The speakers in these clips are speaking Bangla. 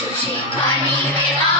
শিশু শিক্ষা নিবেদন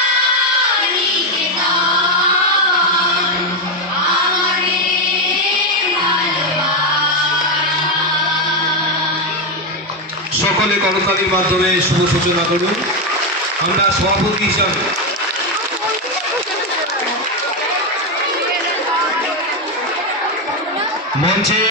সকলে করতালির মাধ্যমে শুভ সূচনা করুন। আমরা সভাপতি হিসাবে মঞ্চে